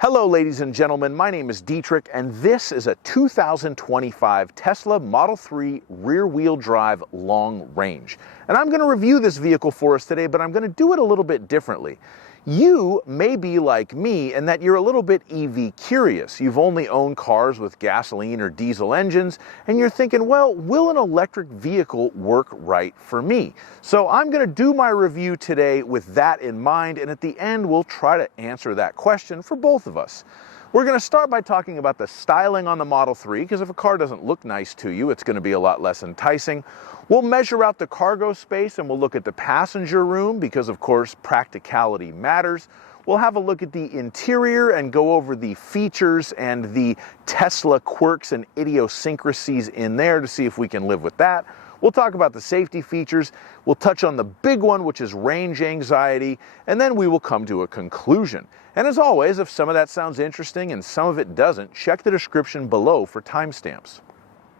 Hello ladies and gentlemen, my name is Dietrich and this is a 2025 Tesla Model 3 rear-wheel drive long range. And I'm going to review this vehicle for us today, but I'm going to do it a little bit differently. You may be like me in that you're a little bit EV curious. You've only owned cars with gasoline or diesel engines, and you're thinking, well, will an electric vehicle work right for me? So I'm going to do my review today with that in mind, and at the end we'll try to answer that question for both of us. We're going to start by talking about the styling on the Model 3, because if a car doesn't look nice to you, it's going to be a lot less enticing. We'll measure out the cargo space and we'll look at the passenger room because, of course, practicality matters. We'll have a look at the interior and go over the features and the Tesla quirks and idiosyncrasies in there to see if we can live with that. We'll talk about the safety features. We'll touch on the big one, which is range anxiety, and then we will come to a conclusion. And as always, if some of that sounds interesting and some of it doesn't, check the description below for timestamps.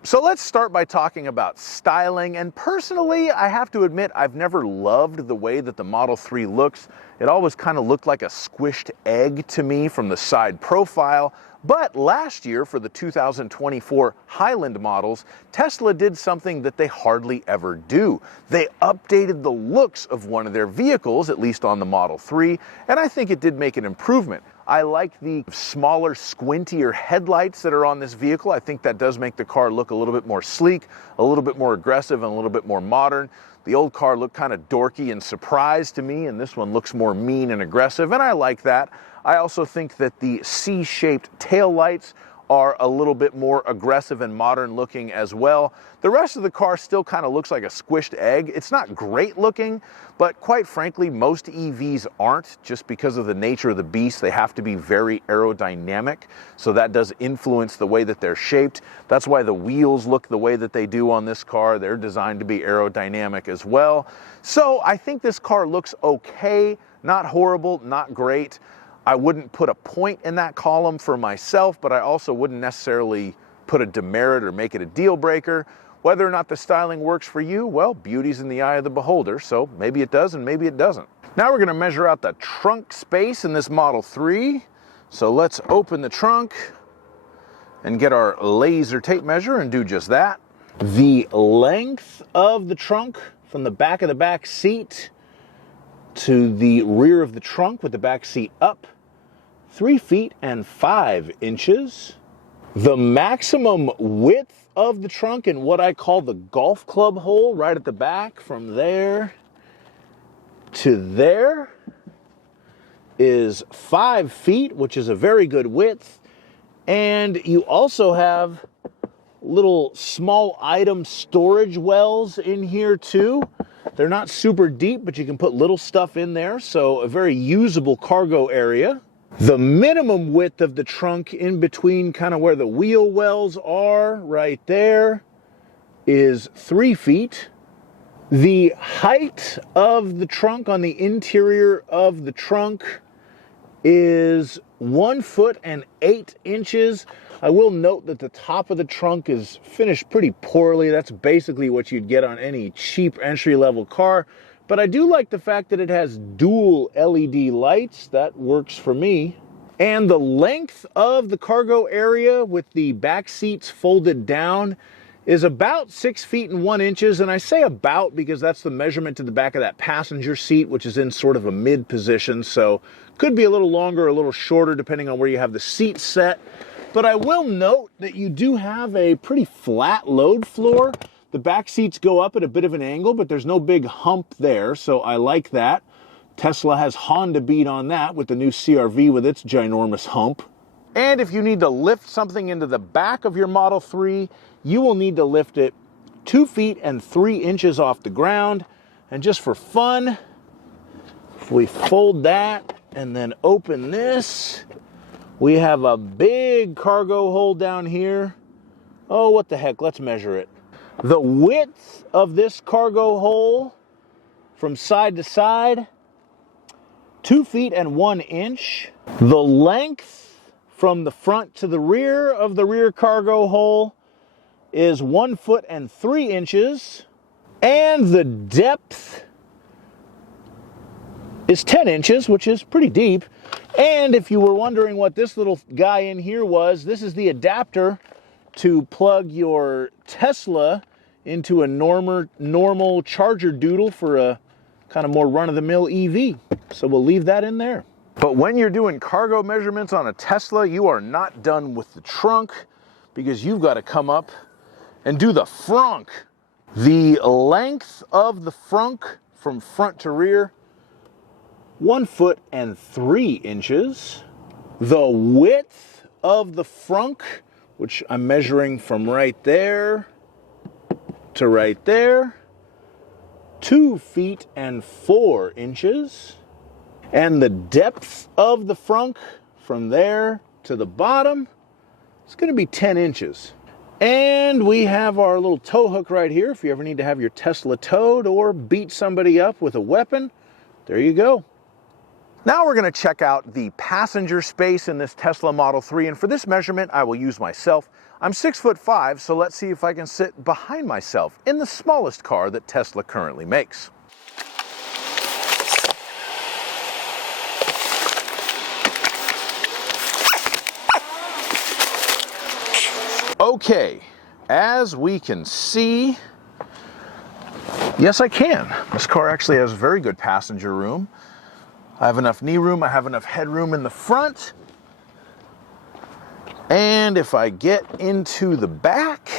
So let's start by talking about styling, and personally, I have to admit I've never loved the way that the Model 3 looks. It always kind of looked like a squished egg to me from the side profile. But last year, for the 2024 Highland models, Tesla did something that they hardly ever do. They updated the looks of one of their vehicles, at least on the Model 3, and I think it did make an improvement. I like the smaller, squintier headlights that are on this vehicle. I think that does make the car look a little bit more sleek, a little bit more aggressive, and a little bit more modern. The old car looked kind of dorky and surprised to me, and this one looks more mean and aggressive, and I like that. I also think that the C-shaped taillights are a little bit more aggressive and modern looking as well. The rest of the car still kind of looks like a squished egg. It's not great looking, but quite frankly, most EVs aren't, just because of the nature of the beast. They have to be very aerodynamic, so that does influence the way that they're shaped. That's why the wheels look the way that they do on this car. They're designed to be aerodynamic as well. So I think this car looks okay, not horrible, not great. I wouldn't put a point in that column for myself, but I also wouldn't necessarily put a demerit or make it a deal breaker. Whether or not the styling works for you, well, beauty's in the eye of the beholder, so maybe it does and maybe it doesn't. Now we're going to measure out the trunk space in this Model 3. So let's open the trunk and get our laser tape measure and do just that. The length of the trunk from the back of the back seat to the rear of the trunk with the back seat up, 3 feet and 5 inches. The maximum width of the trunk in what I call the golf club hole right at the back, from there to there, is 5 feet, which is a very good width. And you also have little small item storage wells in here too. They're not super deep, but you can put little stuff in there, so a very usable cargo area. The minimum width of the trunk in between kind of where the wheel wells are, right there, is 3 feet. The height of the trunk on the interior of the trunk is 1 foot and 8 inches. I will note that the top of the trunk is finished pretty poorly. That's basically what you'd get on any cheap entry-level car. But I do like the fact that it has dual LED lights. That works for me. And the length of the cargo area with the back seats folded down is about 6 feet and 1 inches. And I say about because that's the measurement to the back of that passenger seat, which is in sort of a mid position. So could be a little longer or a little shorter depending on where you have the seat set. But I will note that you do have a pretty flat load floor. The back seats go up at a bit of an angle, but there's no big hump there, so I like that. Tesla has Honda beat on that with the new CR-V with its ginormous hump. And if you need to lift something into the back of your Model 3, you will need to lift it 2 feet and 3 inches off the ground. And just for fun, if we fold that and then open this, we have a big cargo hole down here. Oh, what the heck, let's measure it. The width of this cargo hole from side to side, 2 feet and 1 inch. The length from the front to the rear of the rear cargo hole is 1 foot and 3 inches. And the depth is 10 inches, which is pretty deep. And if you were wondering what this little guy in here was, this is the adapter to plug your Tesla into a normal charger doodle for a kind of more run-of-the-mill EV. So we'll leave that in there. But when you're doing cargo measurements on a Tesla, you are not done with the trunk, because you've got to come up and do the frunk. The length of the frunk from front to rear, 1 foot and 3 inches. The width of the frunk, which I'm measuring from right there to right there, 2 feet and 4 inches. And the depth of the frunk from there to the bottom, it's going to be 10 inches. And we have our little tow hook right here if you ever need to have your Tesla towed or beat somebody up with a weapon. There you go. Now we're going to check out the passenger space in this Tesla Model 3, and for this measurement I will use myself. I'm 6'5", so let's see if I can sit behind myself in the smallest car that Tesla currently makes. Okay, as we can see, yes I can. This car actually has very good passenger room. I have enough knee room, I have enough headroom in the front. And if I get into the back,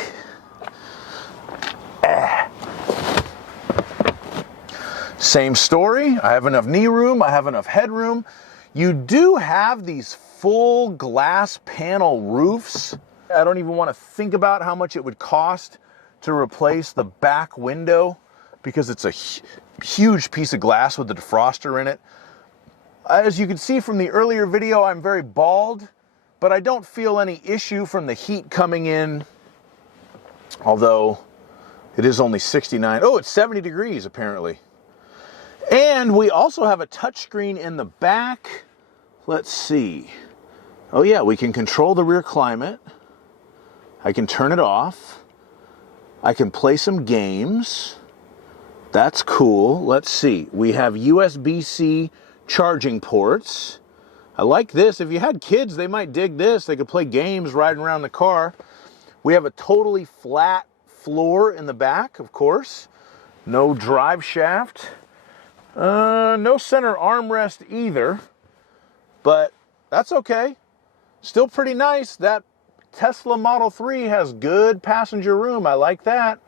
same story. I have enough knee room, I have enough headroom. You do have these full glass panel roofs. I don't even want to think about how much it would cost to replace the back window, because it's a huge piece of glass with the defroster in it. As you can see from the earlier video, I'm very bald, but I don't feel any issue from the heat coming in, although it is only 69. Oh, it's 70 degrees apparently. And we also have a touchscreen in the back. Let's see. Oh yeah, we can control the rear climate. I can turn it off. I can play some games. That's cool. Let's see. We have USB-C charging ports. I like this. If you had kids, they might dig this. They could play games riding around the car. We have a totally flat floor in the back, of course. No drive shaft. No center armrest either. But that's okay. Still pretty nice. That Tesla Model 3 has good passenger room. I like that.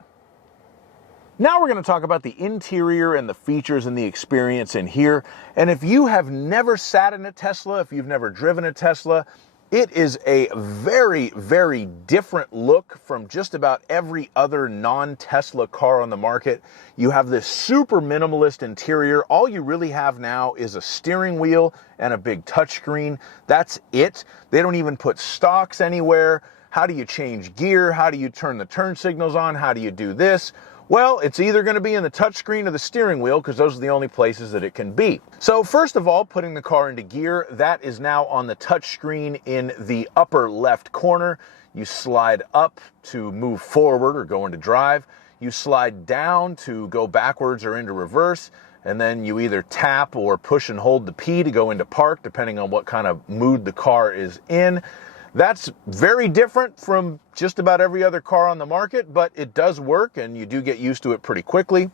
Now we're going to talk about the interior and the features and the experience in here. And if you have never sat in a Tesla, if you've never driven a Tesla, it is a very, very different look from just about every other non-Tesla car on the market. You have this super minimalist interior. All you really have now is a steering wheel and a big touchscreen. That's it. They don't even put stalks anywhere. How do you change gear? How do you turn the turn signals on? How do you do this? Well, it's either going to be in the touchscreen or the steering wheel, because those are the only places that it can be. So first of all, putting the car into gear, that is now on the touchscreen in the upper left corner. You slide up to move forward or go into drive. You slide down to go backwards or into reverse. And then you either tap or push and hold the P to go into park, depending on what kind of mood the car is in. That's very different from just about every other car on the market, but it does work and you do get used to it pretty quickly.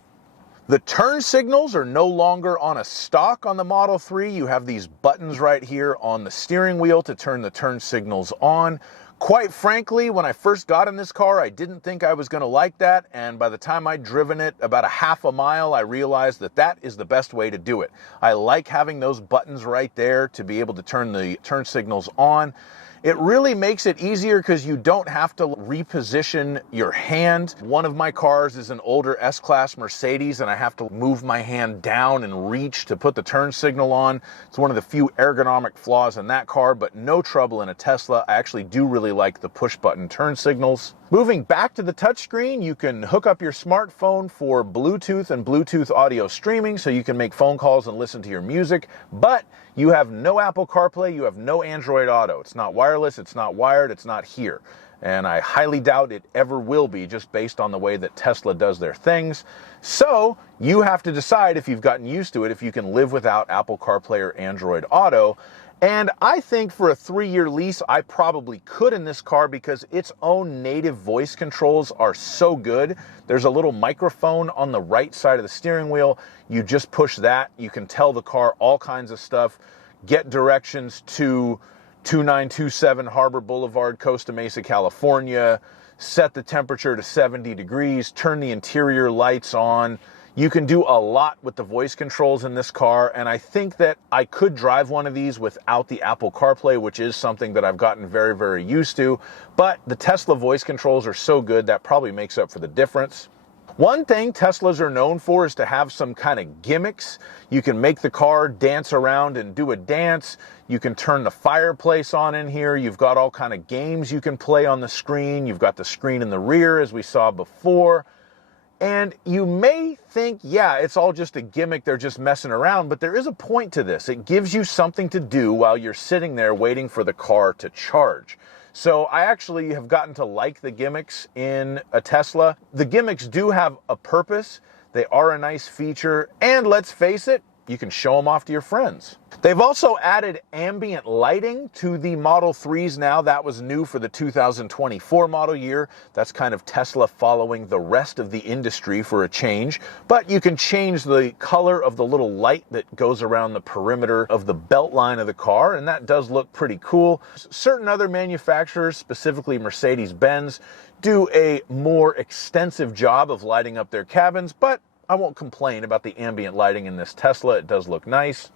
The turn signals are no longer on a stalk on the Model 3. You have these buttons right here on the steering wheel to turn the turn signals on. Quite frankly, when I first got in this car, I didn't think I was going to like that, and by the time I'd driven it about a half a mile, I realized that that is the best way to do it. I like having those buttons right there to be able to turn the turn signals on. It really makes it easier because you don't have to reposition your hand. One of my cars is an older S-Class Mercedes, and I have to move my hand down and reach to put the turn signal on. It's one of the few ergonomic flaws in that car, but no trouble in a Tesla. I actually do really like the push-button turn signals. Moving back to the touchscreen, you can hook up your smartphone for Bluetooth and Bluetooth audio streaming, so you can make phone calls and listen to your music, but you have no Apple CarPlay, you have no Android Auto. It's not wireless, it's not wired, it's not here. And I highly doubt it ever will be, just based on the way that Tesla does their things. So you have to decide, if you've gotten used to it, if you can live without Apple CarPlay or Android Auto. And I think for a 3-year lease, I probably could in this car, because its own native voice controls are so good. There's a little microphone on the right side of the steering wheel. You just push that. You can tell the car all kinds of stuff, get directions to 2927 Harbor Boulevard, Costa Mesa, California, set the temperature to 70 degrees, turn the interior lights on. You can do a lot with the voice controls in this car, and I think that I could drive one of these without the Apple CarPlay, which is something that I've gotten very, very used to. But the Tesla voice controls are so good, that probably makes up for the difference. One thing Teslas are known for is to have some kind of gimmicks. You can make the car dance around and do a dance. You can turn the fireplace on in here. You've got all kind of games you can play on the screen. You've got the screen in the rear, as we saw before. And you may think, yeah, it's all just a gimmick, they're just messing around, but there is a point to this. It gives you something to do while you're sitting there waiting for the car to charge. So I actually have gotten to like the gimmicks in a Tesla. The gimmicks do have a purpose. They are a nice feature, and let's face it, you can show them off to your friends. They've also added ambient lighting to the Model 3s now. That was new for the 2024 model year. That's kind of Tesla following the rest of the industry for a change. But you can change the color of the little light that goes around the perimeter of the belt line of the car, and that does look pretty cool. Certain other manufacturers, specifically Mercedes-Benz, do a more extensive job of lighting up their cabins, but I won't complain about the ambient lighting in this Tesla. It does look nice.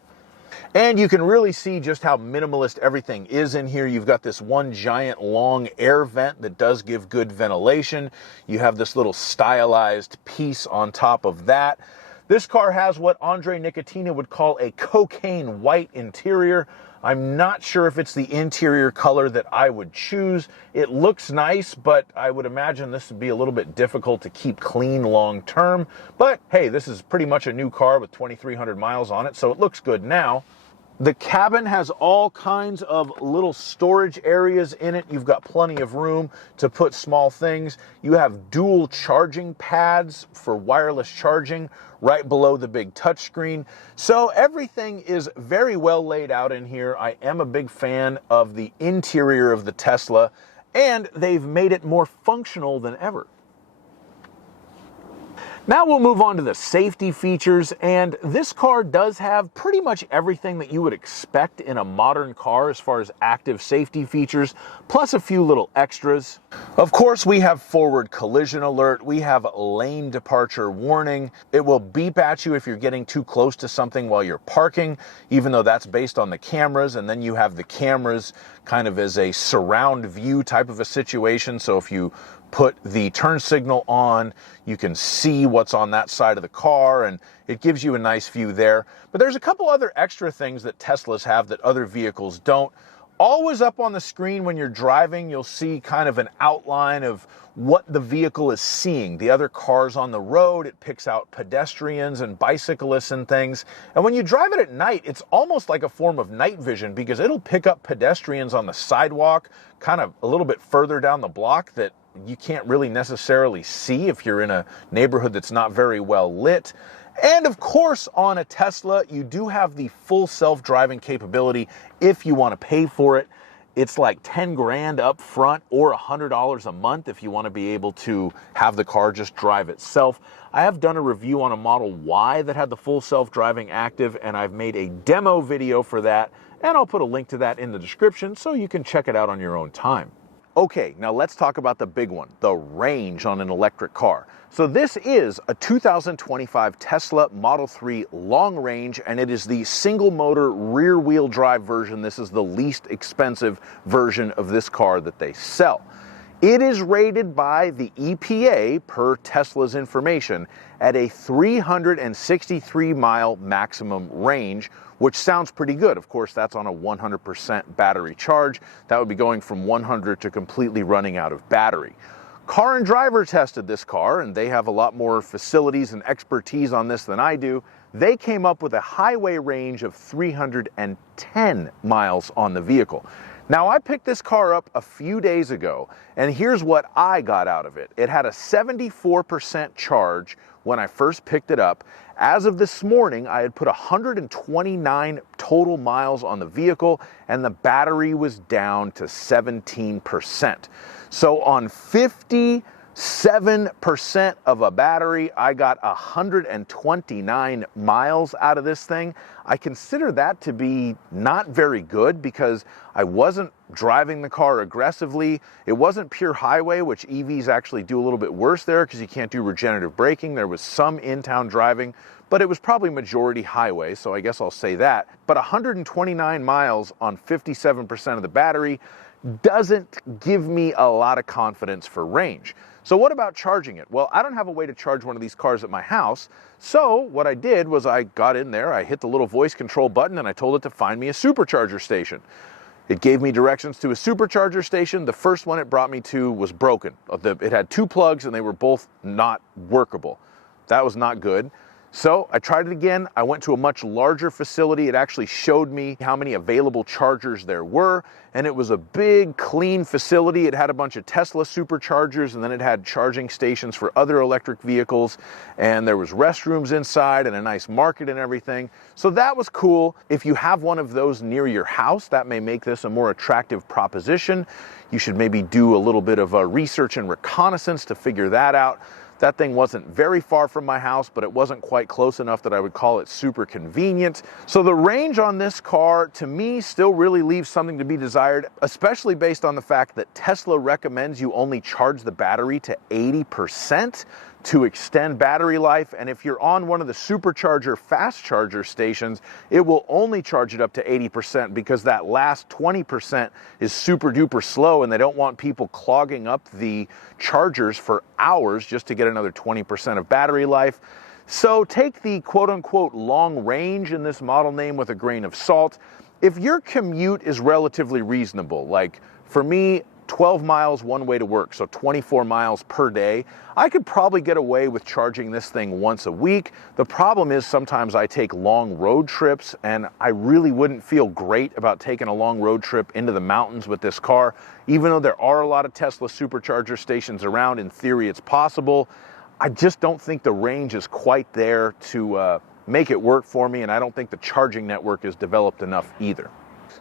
And you can really see just how minimalist everything is in here. You've got this one giant long air vent that does give good ventilation. You have this little stylized piece on top of that. This car has what Andre Nicotina would call a cocaine white interior. I'm not sure if it's the interior color that I would choose. It looks nice, but I would imagine this would be a little bit difficult to keep clean long term. But hey, this is pretty much a new car with 2,300 miles on it, so it looks good now. The cabin has all kinds of little storage areas in it. You've got plenty of room to put small things. You have dual charging pads for wireless charging right below the big touchscreen. So everything is very well laid out in here. I am a big fan of the interior of the Tesla, and they've made it more functional than ever. Now we'll move on to the safety features, and this car does have pretty much everything that you would expect in a modern car as far as active safety features, plus a few little extras. Of course, we have forward collision alert, we have lane departure warning. It will beep at you if you're getting too close to something while you're parking, even though that's based on the cameras, and then you have the cameras kind of as a surround view type of a situation, so if you put the turn signal on, you can see what's on that side of the car, and it gives you a nice view there. But there's a couple other extra things that Teslas have that other vehicles don't. Always up on the screen when you're driving, you'll see kind of an outline of what the vehicle is seeing. The other cars on the road, it picks out pedestrians and bicyclists and things. And when you drive it at night, it's almost like a form of night vision, because it'll pick up pedestrians on the sidewalk, kind of a little bit further down the block, that you can't really necessarily see if you're in a neighborhood that's not very well lit. And of course, on a Tesla, you do have the full self-driving capability if you want to pay for it. It's like 10 grand up front or $100 a month if you want to be able to have the car just drive itself. I have done a review on a Model Y that had the full self-driving active, and I've made a demo video for that, and I'll put a link to that in the description so you can check it out on your own time. Okay, now let's talk about the big one, the range on an electric car. So this is a 2025 Tesla Model 3 long range, and it is the single motor rear wheel drive version. This is the least expensive version of this car that they sell. It is rated by the EPA, per Tesla's information, at a 363 mile maximum range, which sounds pretty good. Of course, that's on a 100% battery charge. That would be going from 100 to completely running out of battery. Car and Driver tested this car, and they have a lot more facilities and expertise on this than I do. They came up with a highway range of 310 miles on the vehicle. Now, I picked this car up a few days ago, and here's what I got out of it. It had a 74% charge when I first picked it up. As of this morning, I had put 129 total miles on the vehicle, and the battery was down to 17%. So on 57% of a battery, I got 129 miles out of this thing. I consider that to be not very good because I wasn't driving the car aggressively. It wasn't pure highway, which EVs actually do a little bit worse there because you can't do regenerative braking. There was some in-town driving, but it was probably majority highway, so I guess I'll say that. But 129 miles on 57% of the battery doesn't give me a lot of confidence for range. So what about charging it? Well, I don't have a way to charge one of these cars at my house. So what I did was I got in there, I hit the little voice control button, and I told it to find me a supercharger station. It gave me directions to a supercharger station. The first one it brought me to was broken. It had two plugs and they were both not workable. That was not good. So I tried it again. I went to a much larger facility. It actually showed me how many available chargers there were, and it was a big, clean facility. It had a bunch of Tesla superchargers, and then it had charging stations for other electric vehicles, and there was restrooms inside and a nice market and everything. So that was cool. If you have one of those near your house, that may make this a more attractive proposition. You should maybe do a little bit of research and reconnaissance to figure that out. That thing wasn't very far from my house, but it wasn't quite close enough that I would call it super convenient. So the range on this car, to me, still really leaves something to be desired, especially based on the fact that Tesla recommends you only charge the battery to 80% to extend battery life. And if you're on one of the supercharger fast charger stations, it will only charge it up to 80% because that last 20% is super duper slow, and they don't want people clogging up the chargers for hours just to get another 20% of battery life. So take the quote unquote long range in this model name with a grain of salt. If your commute is relatively reasonable, like for me, 12 miles one way to work, so 24 miles per day, I could probably get away with charging this thing once a week. The problem is sometimes I take long road trips, and I really wouldn't feel great about taking a long road trip into the mountains with this car. Even though there are a lot of Tesla supercharger stations around, in theory it's possible. I just don't think the range is quite there to make it work for me, and I don't think the charging network is developed enough either.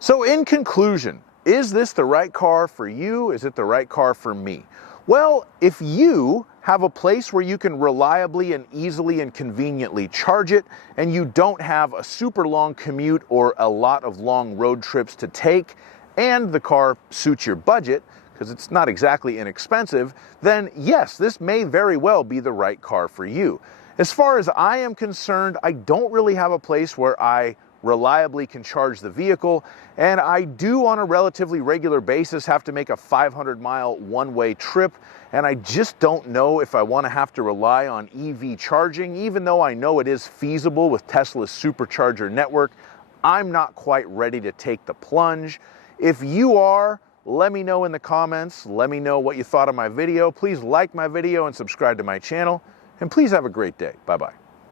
So in conclusion, is this the right car for you? Is it the right car for me? Well, if you have a place where you can reliably and easily and conveniently charge it, and you don't have a super long commute or a lot of long road trips to take, and the car suits your budget, because it's not exactly inexpensive, then yes, this may very well be the right car for you. As far as I am concerned, I don't really have a place where I reliably can charge the vehicle, and I do on a relatively regular basis have to make a 500-mile one-way trip, and I just don't know if I want to have to rely on EV charging. Even though I know it is feasible with Tesla's supercharger network, I'm not quite ready to take the plunge. If you are, let me know in the comments. Let me know what you thought of my video. Please like my video and subscribe to my channel, and please have a great day. Bye-bye.